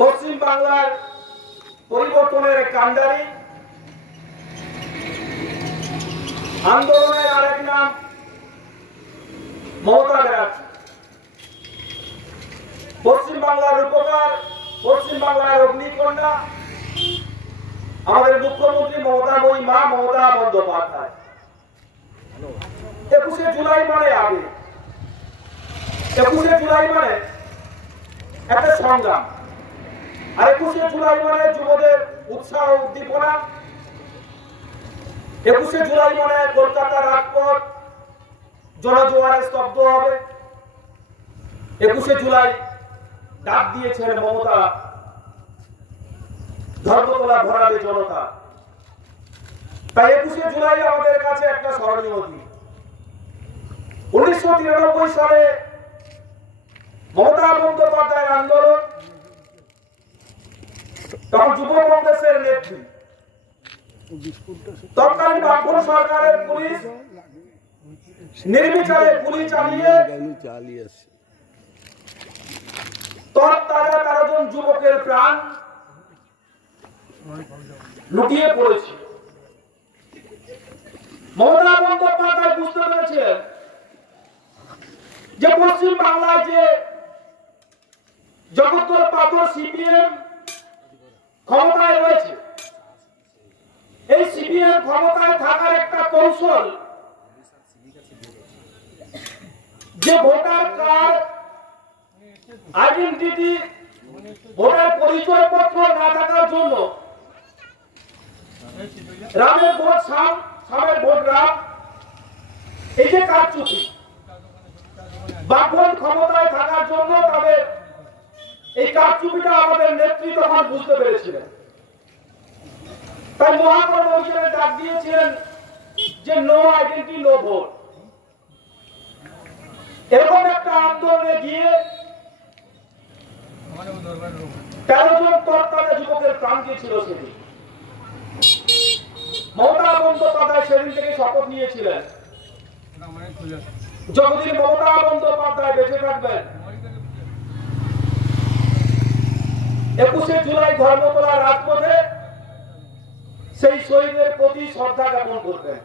পশ্চিম বাংলার পরিবর্তনের কাণ্ডারি, আন্দোলনের আরেক নাম মমতা ব্যানার্জি। পশ্চিম বাংলার রূপকার, পশ্চিম বাংলার অগ্নিকন্যা আমাদের মুখ্যমন্ত্রী মমতাময়ী মা মমতা বন্দ্যোপাধ্যায়। 21শে জুলাই মানে আগে, 21শে জুলাই মানে একটা সংগ্রাম, আর 21শে জুলাই মানে যুবদের উৎসাহ উদ্দীপনা। 21শে জুলাই মানে কলকাতার রাজপথ জনজোয়ারে স্তব্ধ হবে। 21শে জুলাই ডাক দিয়েছেন মমতা, ধর্মতলা ভরাবে জনতা। তাই 21শে জুলাই আমাদের কাছে একটা স্মরণীয় দিন। 1993 সালে মমতা বন্দ্যোপাধ্যায়ের আন্দোলন, তখন যুব কংগ্রেসের নেত্রী, তৎকালীন বামপন্থী সরকারের পুলিশ নির্বিচারে গুলি চালিয়ে তরতাজা 13 জন যুবকের প্রাণ লুটিয়ে পড়েছে। মমতা বন্দ্যোপাধ্যায় বুঝতে পেরেছিলেন যে পশ্চিম বাংলায় যে জগদ্দল পাথর সিপিএম ক্ষমতায় রয়েছে, এই সিপিএম ক্ষমতায় থাকার একটা কৌশল যে ভোটার কার্ড, আইডেন্টিটি, ভোটার পরিচয়পত্র না থাকার জন্য রামের ভোট সাম, সামের ভোট রাম, এই যে কারচুপি, বামপন্থী ক্ষমতায় থাকার জন্য তাদের এই কারচুপিটা আমাদের নেত্রী তখন বুঝতে পেরেছিলেন। তাই মহাকরণ অভিযানে ডাক দিয়েছিলেন যে নো আইডেন্টি নো ভোট। এরকম একটা আন্দোলনে গিয়ে 13 জন তরতাজা যুবকের প্রাণ দিয়েছিল সেদিন। মমতা বন্দ্যোপাধ্যায় সেদিন থেকে শপথ নিয়েছিলেন, যতদিন মমতা বন্দ্যোপাধ্যায় বেঁচে থাকবেন 21শে জুলাই ধর্মতলা রাজপথে সেই শহীদের প্রতি শ্রদ্ধা জ্ঞাপন করবেন।